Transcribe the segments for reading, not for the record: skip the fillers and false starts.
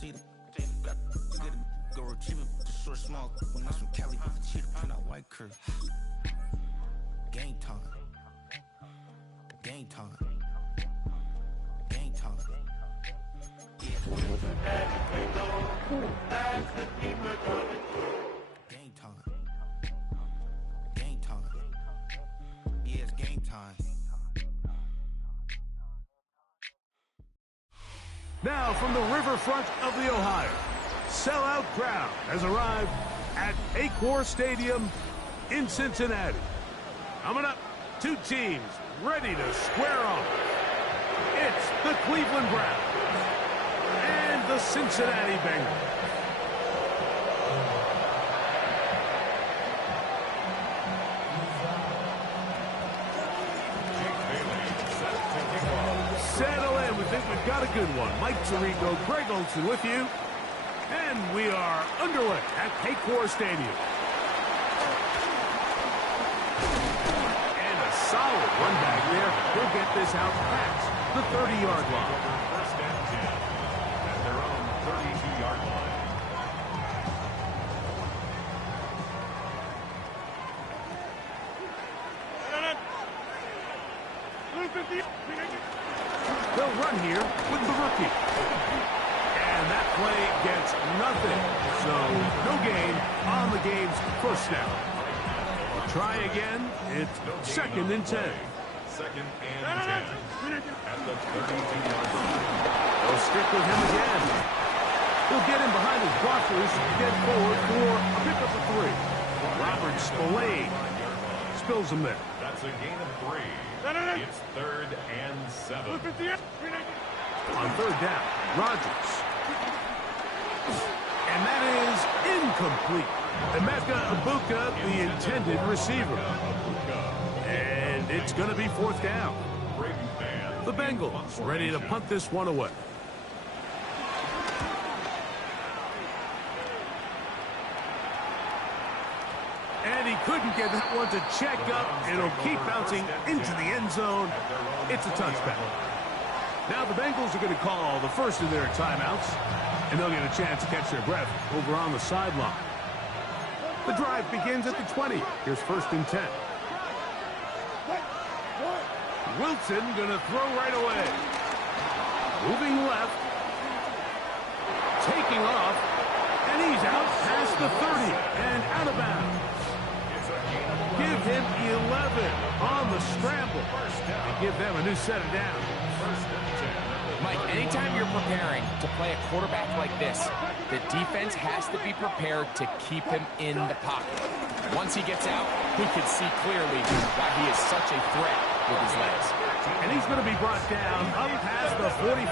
see them. Got good go retrieve it, short, small. When that's from Cali, with the cheetah print out white curve. Game time. Game time. Game time. Game time. Game time. Yeah, it's game time. Now from the riverfront of the Ohio, sellout crowd has arrived at Paycor Stadium in Cincinnati. Coming up, two teams ready to square off. It's the Cleveland Browns and the Cincinnati Bengals. Settle in. We think we've got a good one. Mike Tirico, Greg Olson with you. And we are underway at Paycor Stadium. And a solid run back there. He'll get this out past the 30-yard line. First and 10 at their own 32-yard line. They'll run here with the rookie. And that play gets nothing. So no gain on the game's first snap. We'll try again. It's second and 10. Second and 10 at the 32-yard line. They'll stick with him again. He'll get in behind his blockers, get forward for a pickup of 3. Robert Spillane spills him there. That's a gain of 3. It's third and 7. On third down, Rodgers. And that is incomplete. Emeka Ibuka, the intended receiver. And it's going to be fourth down. The Bengals ready to punt this one away. And he couldn't get that one to check up. It'll keep bouncing into the end zone. It's a touchback. Now the Bengals are going to call the first of their timeouts, and they'll get a chance to catch their breath over on the sideline. The drive begins at the 20. Here's first and 10. Wilson going to throw right away. Moving left. Taking off. And he's out past the 30 and out of bounds. Give him 11 on the scramble. And give them a new set of downs. Mike, anytime you're preparing to play a quarterback like this, the defense has to be prepared to keep him in the pocket. Once he gets out, he can see clearly why he is such a threat with his legs. And he's going to be brought down up past the 45.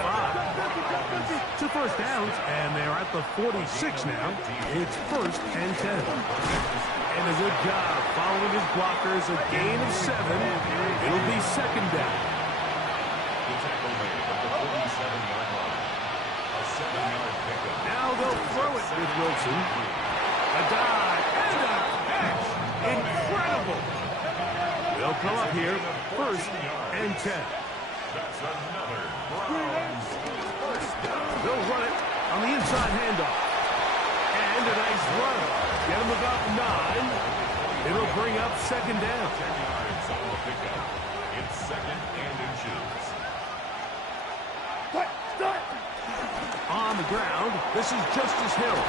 2 first downs, and they're at the 46 now. It's first and 10. And a good job following his blockers, a gain of 7. It'll be second down. Now they'll throw it with Wilson. A dive and a catch. Incredible. They'll come up here, first and 10. They'll run it on the inside handoff. And a nice run. Get him about 9. It'll bring up second down. It's second and inches. On the ground, this is Justice Hill.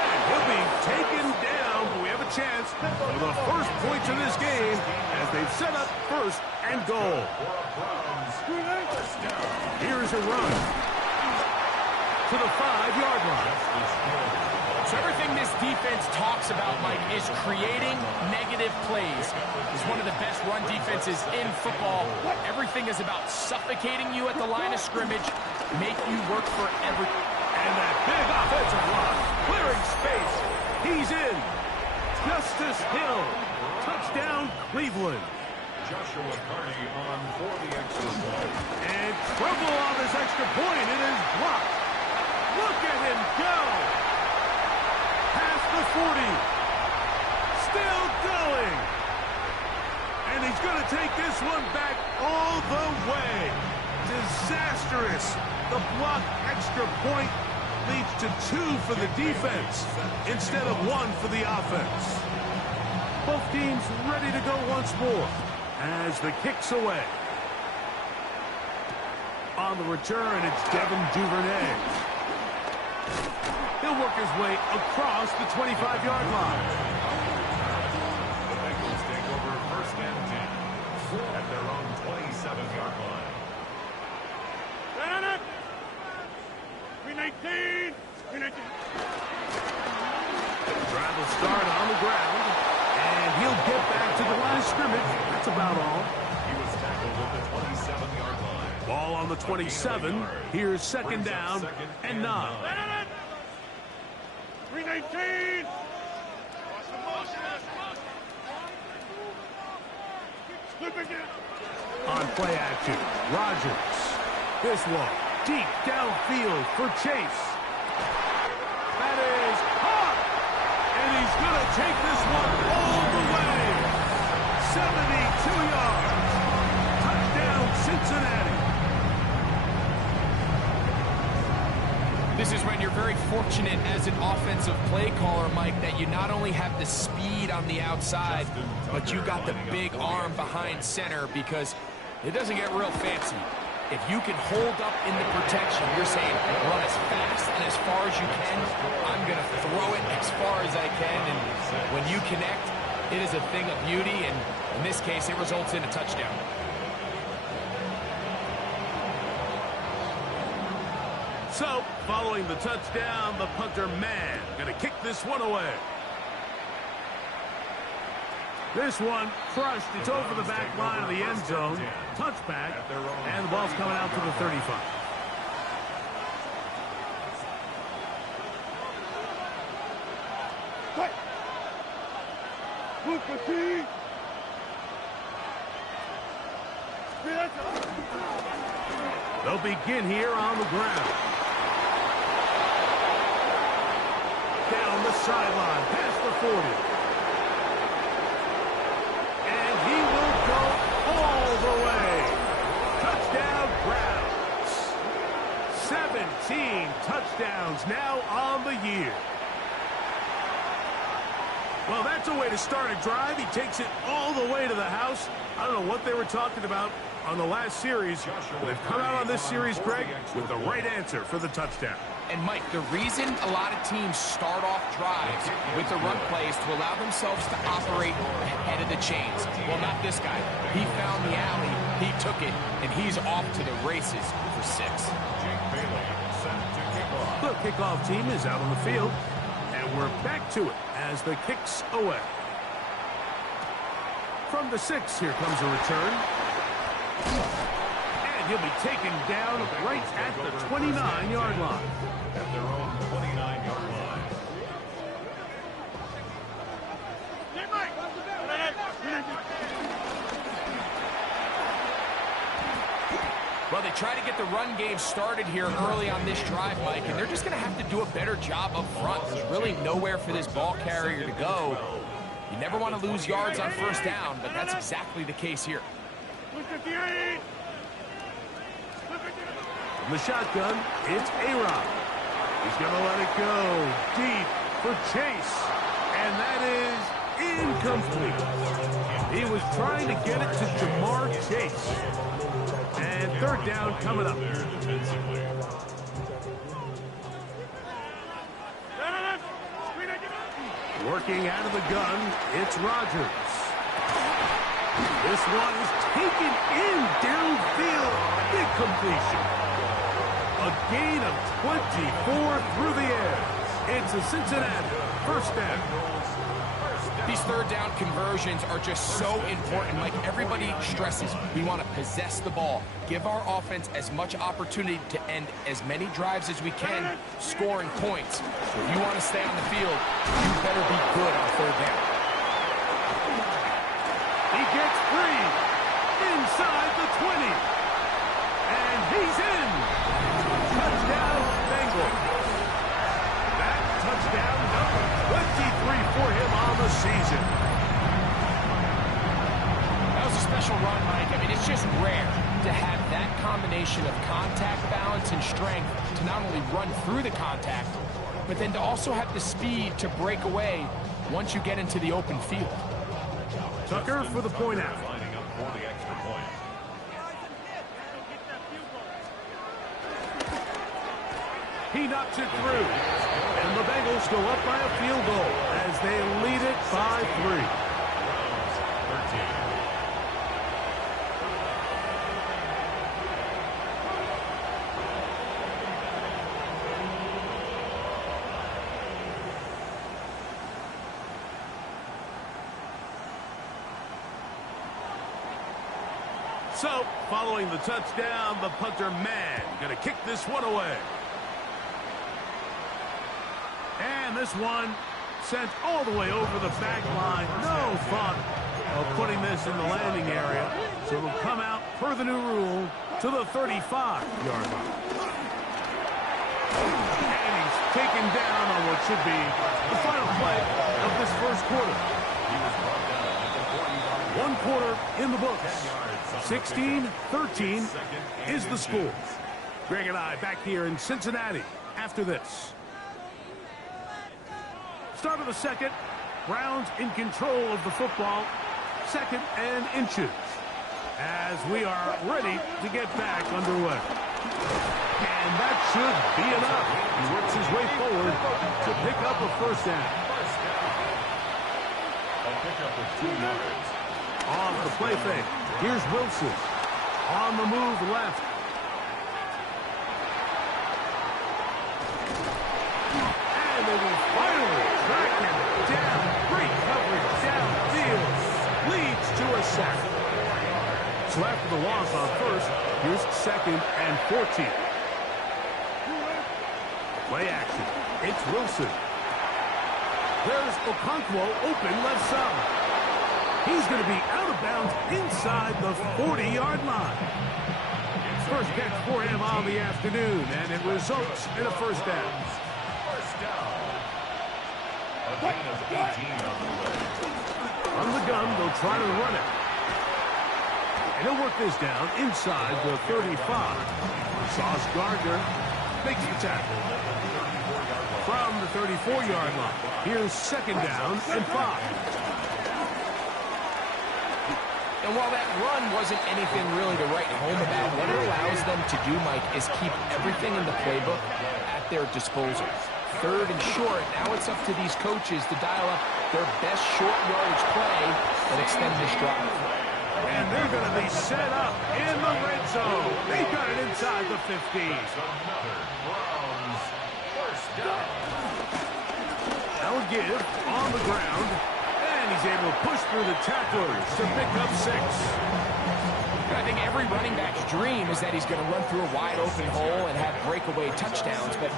And he'll be taken down, but we have a chance for the first points of this game as they've set up first and goal. Here's a run to the 5-yard line. So everything this defense talks about, Mike, is creating negative plays. It's one of the best run defenses in football. Everything is about suffocating you at the line of scrimmage, make you work for everything. And that big offensive line, clearing space. He's in. Justice Hill. Touchdown, Cleveland. Joshua Carney on for the extra point. And trouble on this extra point. It is blocked. Look at him go. Past the 40. Still going. And he's going to take this one back all the way. Disastrous. The block extra point leads to 2 for the defense instead of 1 for the offense. Both teams ready to go once more as the kick's away. On the return, it's Devin Duvernay. He'll work his way across the 25-yard line. The Bengals take over first and 10 at their own 27-yard line. Drive will start on the ground, and he'll get back to the line of scrimmage. That's about all. He was tackled at the 27-yard line. Ball on the 27. Here's second down and 9. 319. On play action, Rodgers. This one deep downfield for Chase. That is hot, and he's going to take this one all the way. 72 yards. Touchdown, Cincinnati. This is when you're very fortunate as an offensive play caller, Mike, that you not only have the speed on the outside, but you got the big arm behind center, because it doesn't get real fancy. If you can hold up in the protection, you're saying run as fast and as far as you can. I'm going to throw it as far as I can, and when you connect, it is a thing of beauty, and in this case, it results in a touchdown. So, following the touchdown, the punter man going to kick this one away. This one crushed. It's over the back line of the end zone. Touchback, and the ball's coming out to the 35. They'll begin here on the ground. Down the sideline, past the 40. And he will go all the way. Touchdown, Browns. 17 touchdowns now on the year. Well, that's a way to start a drive. He takes it all the way to the house. I don't know what they were talking about on the last series, but they've come out on this series, Greg, with the right answer for the touchdown. And, Mike, the reason a lot of teams start off drives with the run plays to allow themselves to operate ahead of the chains. Well, not this guy. He found the alley, he took it, and he's off to the races for 6. The kickoff team is out on the field, and we're back to it as the kick's away. From the 6, here comes a return. And he'll be taken down right at the 29-yard line. At their own 29-yard line. Well, they try to get the run game started here early on this drive, Mike, and they're just going to have to do a better job up front. There's really nowhere for this ball carrier to go. You never want to lose yards on first down, but that's exactly the case here. From the shotgun, it's A-Rod. He's going to let it go deep for Chase. And that is incomplete. He was trying to get it to Jamar Chase. And third down coming up. Working out of the gun, it's Rodgers. This one is taken in downfield. Big completion. A gain of 24 through the air. It's a Cincinnati first down. These third down conversions are just so important. Like everybody stresses, we want to possess the ball, give our offense as much opportunity to end as many drives as we can, scoring points. If you want to stay on the field, you better be good on third down. He gets free inside the 20. And he's in. Touchdown, Bengals. That touchdown number 23 for him on the season. That was a special run, Mike. I mean, it's just rare to have that combination of contact balance and strength to not only run through the contact, but then to also have the speed to break away once you get into the open field. Tucker for the point out. Lining up for the extra point. He knocks it through. And the Bengals go up by a field goal as they lead it by 3. Browns 13. So, following the touchdown, the punter man going to kick this one away. And this one sent all the way over the back line. No thought of putting this in the landing area. So it'll come out, per the new rule, to the 35-yard line. And he's taken down on what should be the final play of this first quarter. He was brought down at the 40-yard line. 1 quarter in the books. 10 yards. 16-13 is the score. Greg and I back here in Cincinnati after this. Start of the second. Browns in control of the football. 2nd and inches. As we are ready to get back underway. And that should be enough. He works his way forward to pick up a first down. A pickup of 2 yards. Off the play fake. Here's Wilson. On the move left. And they will finally track him down. Great coverage downfield. Leads to a sack. So after the loss on first, here's 2nd and 14. Play action. It's Wilson. There's Okonkwo open left side. He's going to be out of bounds inside the 40-yard line. First catch for him on the afternoon, and it results in a first down. First down. A gain of 18 on the way. From the gun, they'll try to run it. And he'll work this down inside the 35. Sauce Gardner makes the tackle. From the 34-yard line, here's 2nd down and 5. And while that run wasn't anything really to write home about, what it allows them to do, Mike, is keep everything in the playbook at their disposal. 3rd and short, now it's up to these coaches to dial up their best short yardage play and extend this drive. And they're going to be set up in the red zone. They got it inside the 50. Another Browns first down. That'll give on the ground. And he's able to push through the tacklers to pick up 6. I think every running back's dream is that he's going to run through a wide open hole and have breakaway touchdowns, but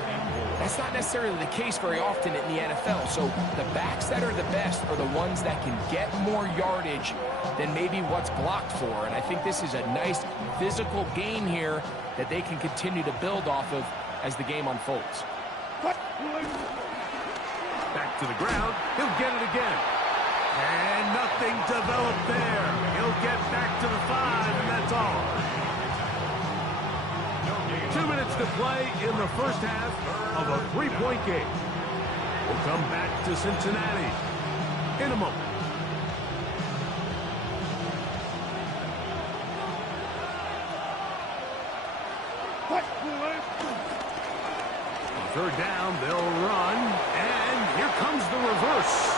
that's not necessarily the case very often in the NFL. So the backs that are the best are the ones that can get more yardage than maybe what's blocked for. And I think this is a nice physical gain here that they can continue to build off of as the game unfolds. Back to the ground. He'll get it again. And nothing developed there. He'll get back to the 5, and that's all. 2 minutes to play in the first half of a 3-point game. We'll come back to Cincinnati in a moment. On 3rd down, they'll run, and here comes the reverse.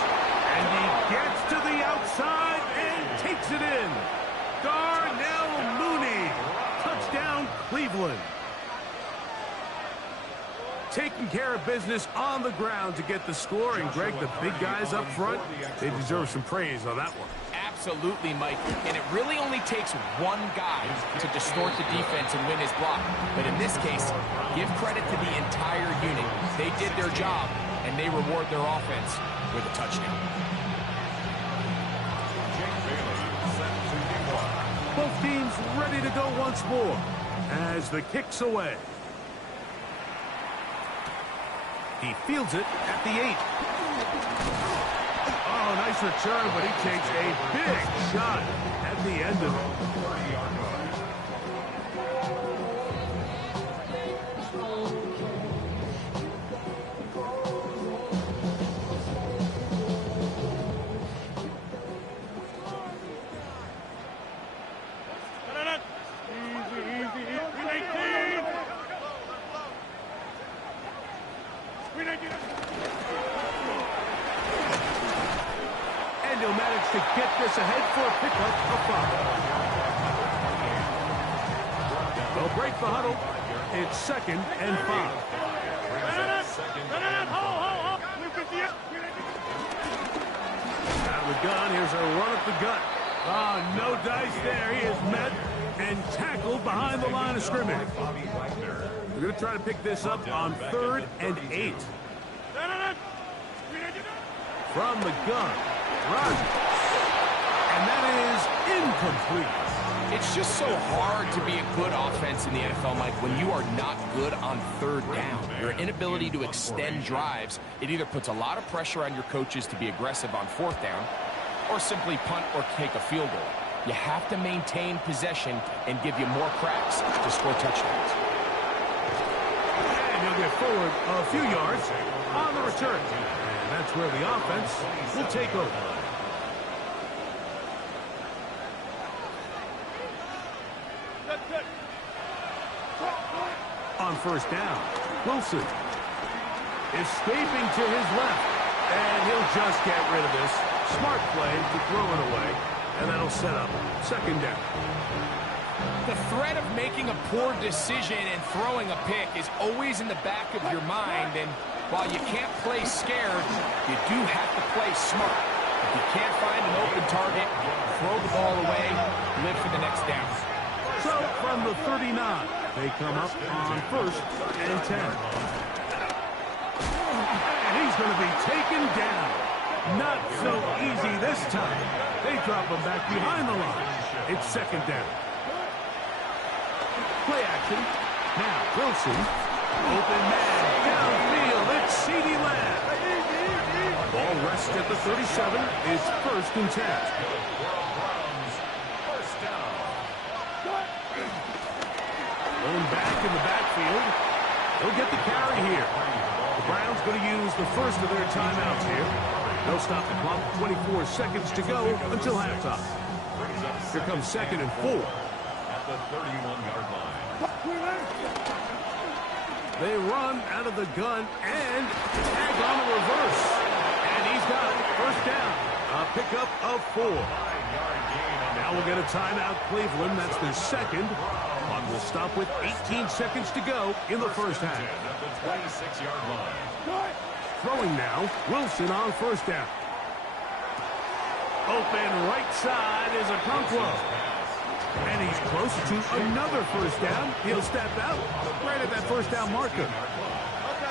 And he gets to the outside and takes it in. Darnell Mooney. Touchdown, Cleveland. Taking care of business on the ground to get the score. And, Greg, the big guys up front, they deserve some praise on that one. Absolutely, Mike. And it really only takes one guy to distort the defense and win his block. But in this case, give credit to the entire unit. They did their job, and they reward their offense with a touchdown. Both teams ready to go once more as the kick's away. He fields it at the 8. Oh, nice return, but he takes a big shot at the end of it. And he'll manage to get this ahead for a pickup of 5. They'll break the huddle. It's 2nd and 5. Out of the gun, here's a run at the gut. Oh, no dice there. He is met and tackled behind the line of scrimmage. We're going to try to pick this up on 3rd and 8. From the gun, Rodgers. And that is incomplete. It's just so hard to be a good offense in the NFL, Mike, when you are not good on 3rd down. Your inability to extend drives, it either puts a lot of pressure on your coaches to be aggressive on 4th down or simply punt or take a field goal. You have to maintain possession and give you more cracks to score touchdowns. And he'll get forward a few yards on the return. And that's where the offense will take over. On 1st down, Wilson escaping to his left, and he'll just get rid of this. Smart play to throw it away, and that'll set up 2nd down. The threat of making a poor decision and throwing a pick is always in the back of your mind, and while you can't play scared, you do have to play smart. If you can't find an open target, throw the ball away, live for the next down. So from the 39, they come up on 1st and 10. And he's going to be taken down. Not so easy this time. They drop him back behind the line. It's 2nd down. Play action. Now Wilson. Open man. Downfield. It's CeeDee Lamb. Ball rests at the 37. It's 1st and 10. Going back in the backfield. He'll get the carry here. The Browns going to use the first of their timeouts here. They'll stop the clock. 24 seconds to go until halftime. Here comes 2nd and 4. At the 31-yard line. They run out of the gun and tag on the reverse. And he's got it. 1st down. A pickup of 4. Now we'll get a timeout, Cleveland. That's their 2nd. Clock will stop with 18 seconds to go in the 1st half. At the 26-yard line. Throwing now, Wilson on 1st down. Open right side is a Okonkwo. And he's close to another 1st down. He'll step out right at that 1st down marker.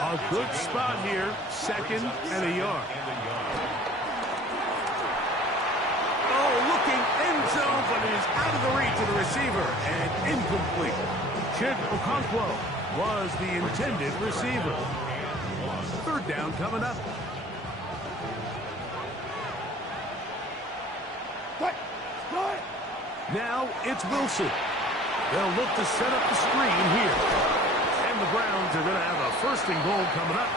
A good spot here, 2nd and a yard. Oh, looking end zone, but it is out of the reach of the receiver and incomplete. Chig Okonkwo was the intended receiver. 3rd down coming up. Now it's Wilson. They'll look to set up the screen here. And the Browns are going to have a 1st and goal coming up.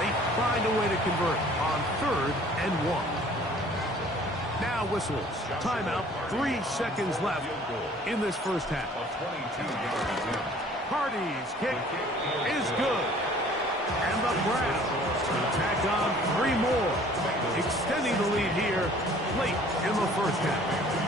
They find a way to convert on 3rd and 1. Now whistles. Timeout. 3 seconds left in this 1st half. Hardy's kick is good. And the Browns tack on 3 more, extending the lead here late in the 1st half.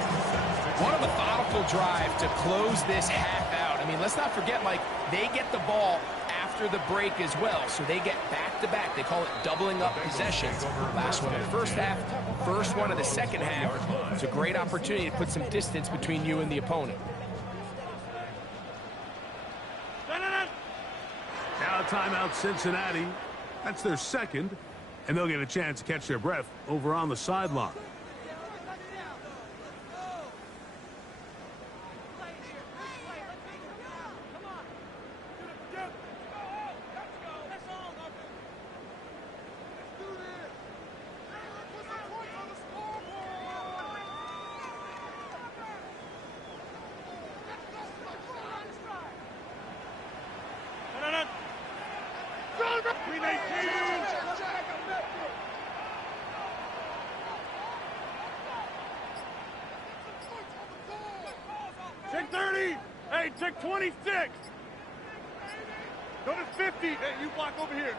What a methodical drive to close this half out. I mean, let's not forget, Mike, they get the ball after the break as well, so they get back-to-back. They call it doubling up possessions. Last one of the 1st half, first one of the 2nd half. It's a great opportunity to put some distance between you and the opponent. Now timeout Cincinnati. That's their 2nd, and they'll get a chance to catch their breath over on the sideline. Check 30. Hey, check 26. Go to 50. Hey, you block over here.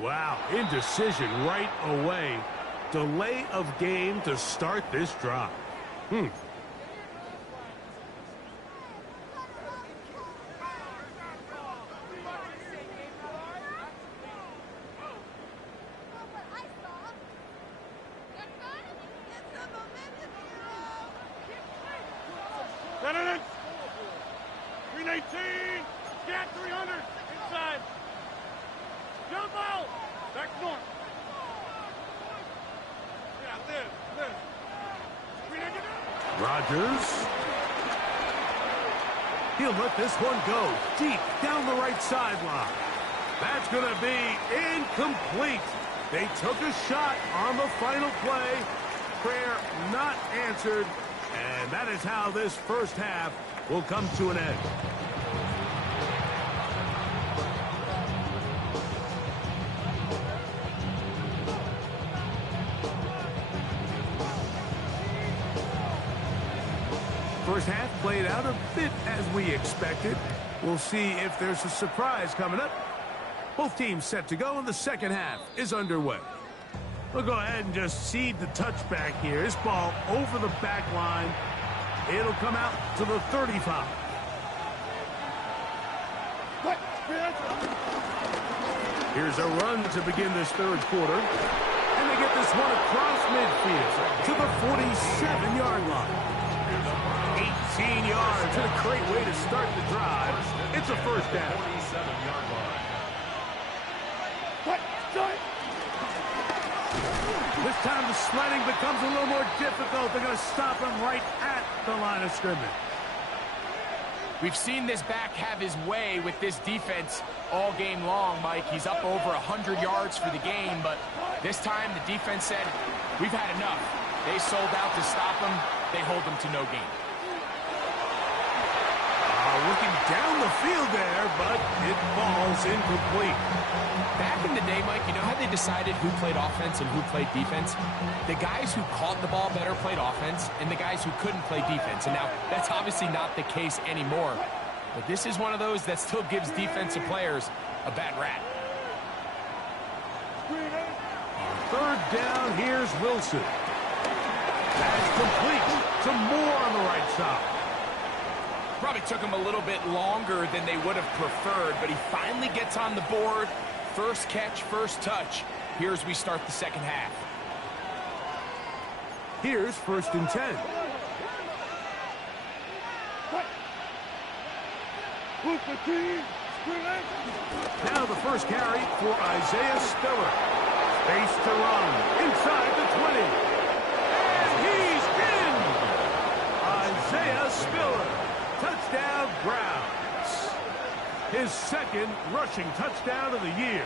Wow, indecision right away. Delay of game to start this drive. Madden. 319. Scat 300. Inside. Jump ball. Back north. Yeah, live. 319. Rodgers. He'll let this one go deep down the right sideline. That's going to be incomplete. They took a shot on the final play. Prayer not answered. And that is how this first half will come to an end. First half played out a bit as we expected. We'll see if there's a surprise coming up. Both teams set to go, and the second half is underway. We'll go ahead and just seed the touchback here. This ball over the back line. It'll come out to the 35. Here's a run to begin this third quarter. And they get this one across midfield to the 47-yard line. 18 yards and a great way to start the drive. It's a first down. 47-yard line. This time the sledding becomes a little more difficult. They're going to stop him right at the line of scrimmage. We've seen this back have his way with this defense all game long, Mike. He's up over 100 yards for the game, but this time the defense said, we've had enough. They sold out to stop him. They hold him to no gain. Looking down the field there, but it falls incomplete. Back in the day, Mike, you know how they decided who played offense and who played defense? The guys who caught the ball better played offense, and the guys who couldn't play defense. And now, that's obviously not the case anymore. But this is one of those that still gives defensive players a bad rap. Third down, here's Wilson. That's complete to Moore on the right side. Probably took him a little bit longer than they would have preferred, but he finally gets on the board. First catch, first touch. Here as we start the second half. Here's 1st and 10. Now the first carry for Isaiah Spiller. Space to run inside the 20. And he's in! Isaiah Spiller. Touchdown, Browns. His second rushing touchdown of the year.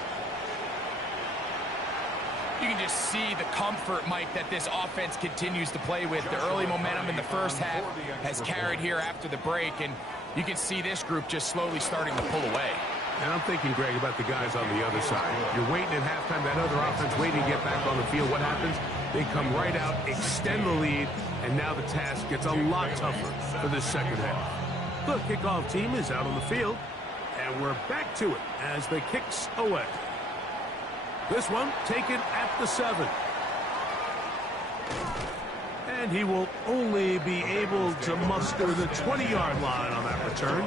You can just see the comfort, Mike, that this offense continues to play with. The early momentum in the first half has carried here after the break, and you can see this group just slowly starting to pull away. And I'm thinking, Greg, about the guys on the other side. You're waiting at halftime, that other offense waiting to get back on the field. What happens? They come right out, extend the lead, and now the task gets a lot tougher for this second half. The kickoff team is out on the field, and we're back to it as the kicks away. This one taken at the 7. And he will only be able to muster the 20-yard line on that return.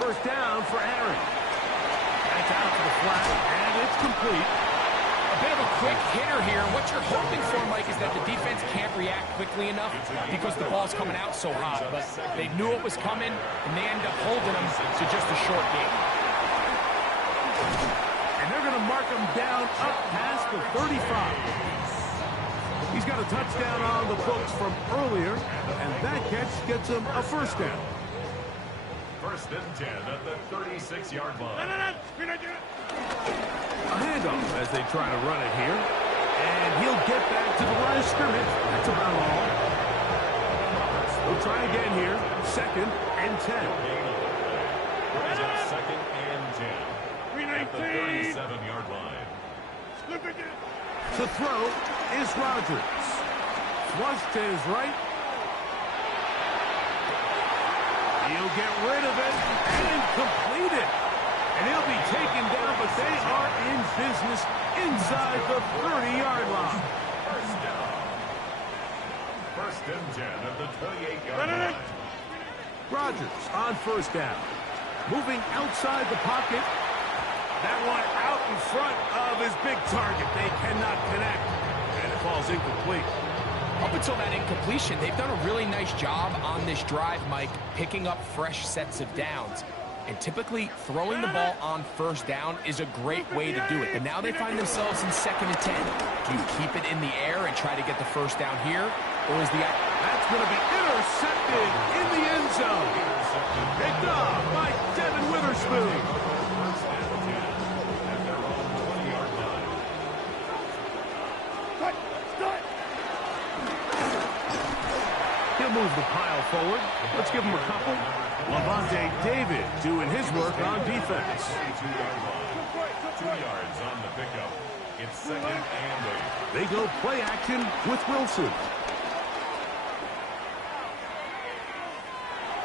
First down for Aaron. That's out to the flat, and it's complete. A bit of a quick hitter here. What you're hoping for, Mike, is that the defense can't react quickly enough because the ball's coming out so hot. But they knew it was coming, and they end up holding them to just a short game. And they're going to mark him down up past the 35. He's got a touchdown on the books from earlier, and that catch gets him a first down. 1st and 10 at the 36-yard line. A handoff as they try to run it here. And he'll get back to the line of scrimmage. That's about all. We'll try again here. 2nd and 10. Brings up 2nd and 10. At the 319. 37-yard line. Slip it in. The throw is Rodgers. Flush to his right. He'll get rid of it and complete it. And he'll be taken down, but they are in business inside the 30-yard line. First down. 1st and 10 at the 28-yard line. Rodgers on 1st down. Moving outside the pocket. That one out in front of his big target. They cannot connect. And it falls incomplete. Up until that incompletion, they've done a really nice job on this drive, Mike, picking up fresh sets of downs. And typically, throwing the ball on 1st down is a great way to do it. But now they find themselves in 2nd and 10. Do you keep it in the air and try to get the 1st down here? Or is the... That's going to be intercepted in the end zone. Picked off by Devin Witherspoon. First and 10 at their own 20-yard line. Start. He'll move the pile forward. Let's give him a couple. Levante David doing his work on defense. 22-yard line. 2 yards on the pickup. It's 2nd and 8. They go play action with Wilson.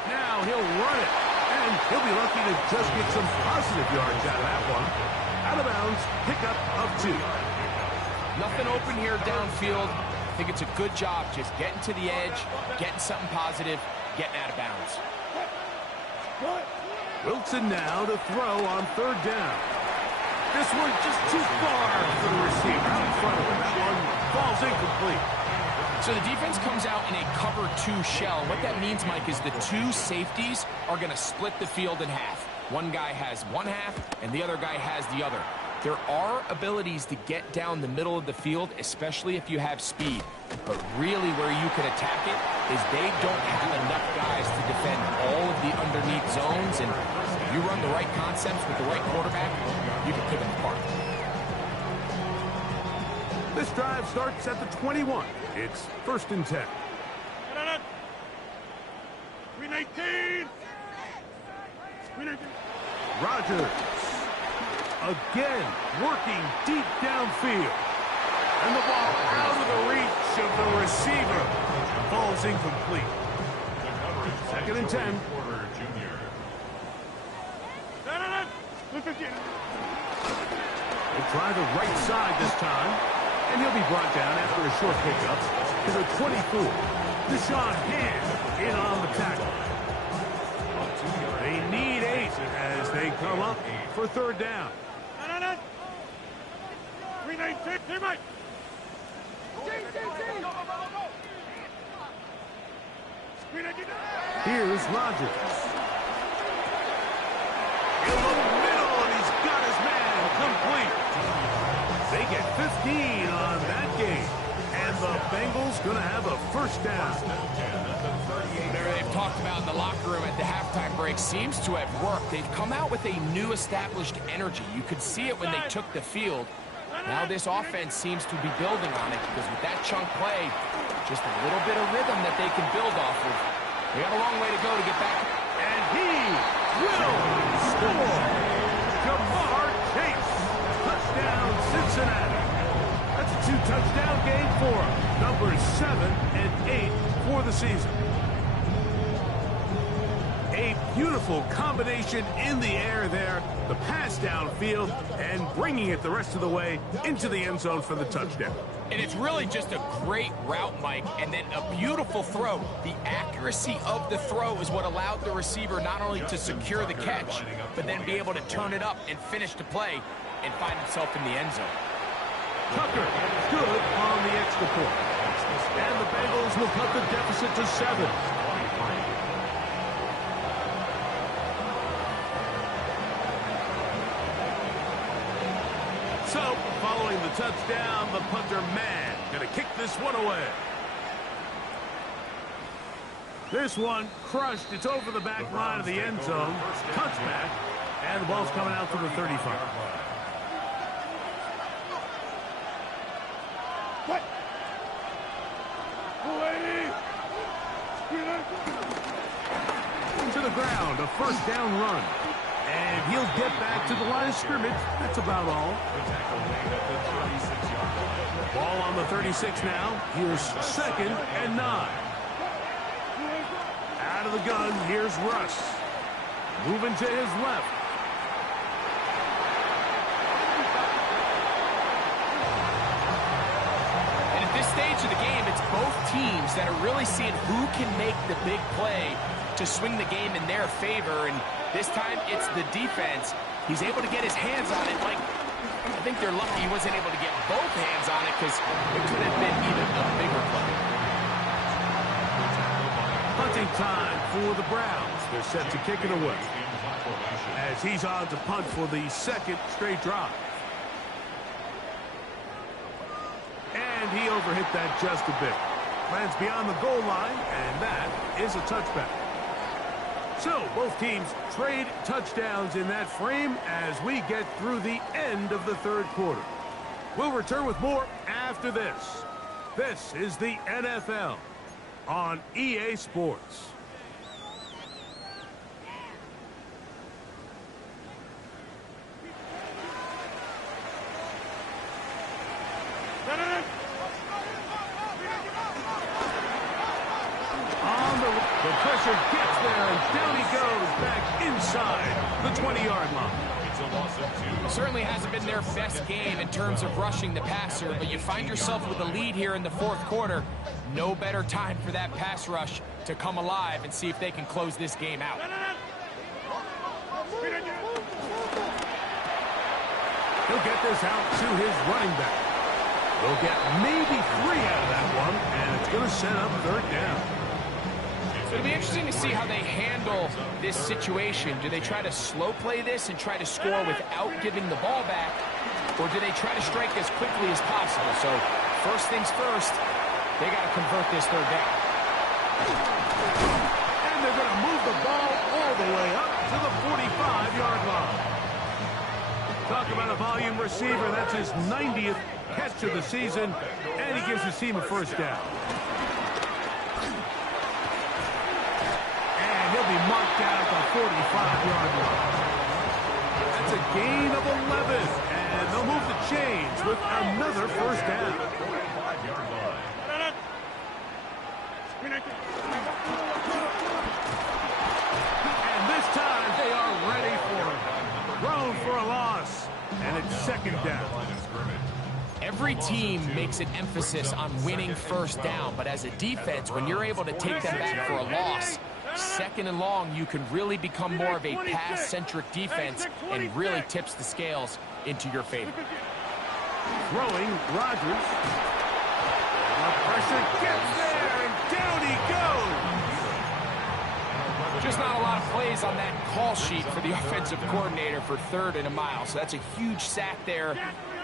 Now he'll run it. And he'll be lucky to just get some positive yards out of that one. Out of bounds, pickup of 2. Nothing open here downfield. I think it's a good job just getting to the edge, getting something positive, getting out of bounds. Wilson now to throw on 3rd down. This one just too far for the receiver. Out in front of him. That one falls incomplete. So the defense comes out in a cover 2 shell. What that means, Mike, is the 2 safeties are going to split the field in half. One guy has one half, and the other guy has the other. There are abilities to get down the middle of the field, especially if you have speed. But really where you can attack it is they don't have enough guys to defend all of the underneath zones. And if you run the right concepts with the right quarterback, you can pick them apart. This drive starts at the 21. It's 1st and 10. 319. Rodgers again working deep downfield. And the ball out of the reach of the receiver. Falls incomplete. 2nd and 10. Porter Jr. He'll try the right side this time. And he'll be brought down after a short pickup to the 24. Deshaun Hand in on the tackle. They need 8 as they come up for 3rd down. 319. Hey, Mike. Here's Rodgers. In the middle, and he's got his man complete. They get 15 on that game. And the Bengals going to have a 1st down. They've talked about in the locker room at the halftime break seems to have worked. They've come out with a new established energy. You could see it when they took the field. Now this offense seems to be building on it because with that chunk play, just a little bit of rhythm that they can build off of. They got a long way to go to get back. And he will score. Jamar Chase. Touchdown, Cincinnati. That's a 2-touchdown game for him. Numbers 7 and 8 for the season. A beautiful combination in the air there. The pass downfield and bringing it the rest of the way into the end zone for the touchdown. And it's really just a great route, Mike, and then a beautiful throw. The accuracy of the throw is what allowed the receiver not only to secure the catch, but then be able to turn it up and finish the play and find himself in the end zone. Tucker good on the extra point. And the Bengals will cut the deficit to 7. So, following the touchdown, the punter man going to kick this one away. This one crushed. It's over the back line of the end zone. Touchback. And the ball's coming out to the 35. What? 280. To the ground, a first down run. And he'll get back to the line of scrimmage. That's about all. The tackle made at the 36-yard line. Ball on the 36 now. Here's 2nd and 9. Out of the gun, here's Russ. Moving to his left. And at this stage of the game, it's both teams that are really seeing who can make the big play to swing the game in their favor. And this time, it's the defense. He's able to get his hands on it. Like, I think they're lucky he wasn't able to get both hands on it because it could have been even a bigger play. Punting time for the Browns. They're set to kick it away. As he's on to punt for the 2nd straight drive. And he overhit that just a bit. Lands beyond the goal line, and that is a touchback. So, both teams trade touchdowns in that frame as we get through the end of the 3rd quarter. We'll return with more after this. This is the NFL on EA Sports. The pressure gets there, and down he goes back inside the 20-yard line. It's a loss of 2. Certainly hasn't been their best game in terms of rushing the passer, but you find yourself with a lead here in the 4th quarter. No better time for that pass rush to come alive and see if they can close this game out. He'll get this out to his running back. He'll get maybe 3 out of that one, and it's going to set up 3rd down. So it'll be interesting to see how they handle this situation. Do they try to slow play this and try to score without giving the ball back, or do they try to strike as quickly as possible? So first things first, they got to convert this 3rd down. And they're going to move the ball all the way up to the 45-yard line. Talk about a volume receiver. That's his 90th catch of the season, and he gives his team a first down. He'll be marked down at the 45-yard line. That's a gain of 11, and they'll move the chains with another first down. And this time they are ready for it. Thrown for a loss, and it's 2nd down. Every team makes an emphasis on winning first down, but as a defense, when you're able to take them back for a loss, 2nd and long, you can really become more of a pass-centric defense and really tips the scales into your favor. Throwing, Rodgers. The pressure gets there, and down he goes. Just not a lot of plays on that call sheet for the offensive coordinator for 3rd and a mile. So that's a huge sack there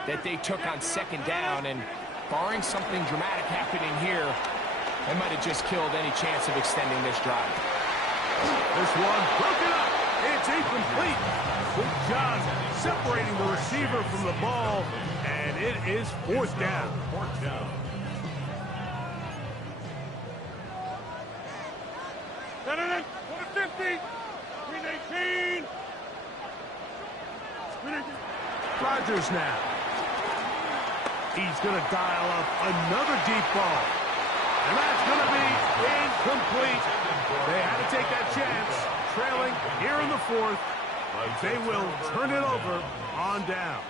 that they took on 2nd down. And barring something dramatic happening here, they might have just killed any chance of extending this drive. This one broken up. It's incomplete. Good job separating the receiver from the ball, and it is 4th down. 4th down. Gentlemen, 50. 319. Rodgers now. He's going to dial up another deep ball. And that's going to be incomplete. They had to take that chance. Trailing here in the 4th. They will turn it over on down.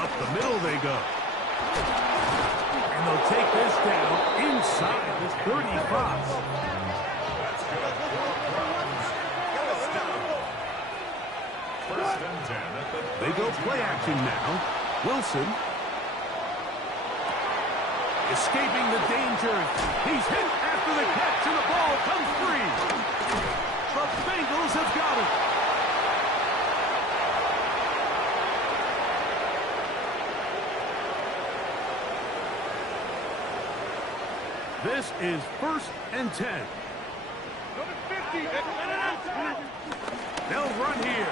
Up the middle they go. And they'll take this down inside this 35. They go play action now. Wilson. Escaping the danger. He's hit after the catch, and the ball comes free. The Bengals have got it. This is 1st and 10. Number 50. They'll run here.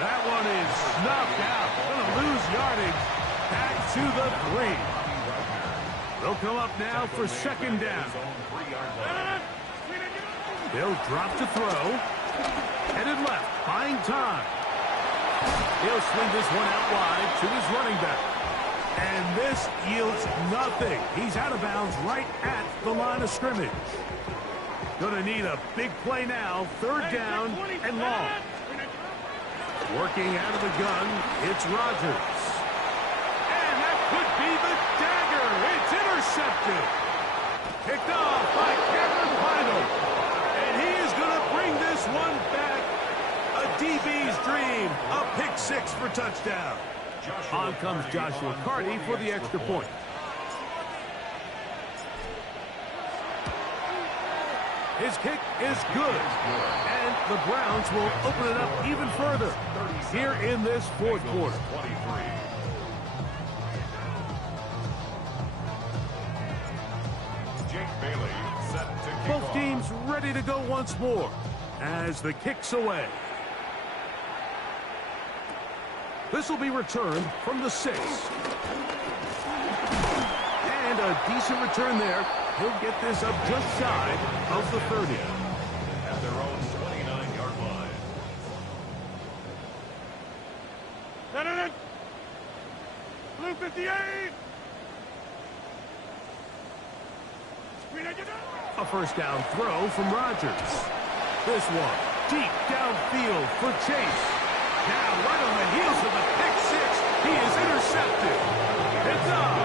That one is snuffed out. Going to lose yardage. Back to the 3. They'll come up now for 2nd down. They'll drop to throw. Headed left, buying time. He'll swing this one out wide to his running back. And this yields nothing. He's out of bounds right at the line of scrimmage. Going to need a big play now. 3rd down and long. Working out of the gun, it's Rodgers. And that could be the dagger. It's intercepted. Picked off by Cameron Pinal. And he is going to bring this one back. A DB's dream. A pick 6 for touchdown. On comes Joshua Carty for the extra point. His kick is good. And the Browns will open it up even further here in this 4th quarter. Both teams ready to go once more as the kick's away. This will be returned from the 6. And a decent return there. He'll get this up just shy of the 30. At their own 29-yard line. Blue 58. A 1st down throw from Rodgers. This one deep downfield for Chase. Now right on the heels of the pick 6. He is intercepted. Picked off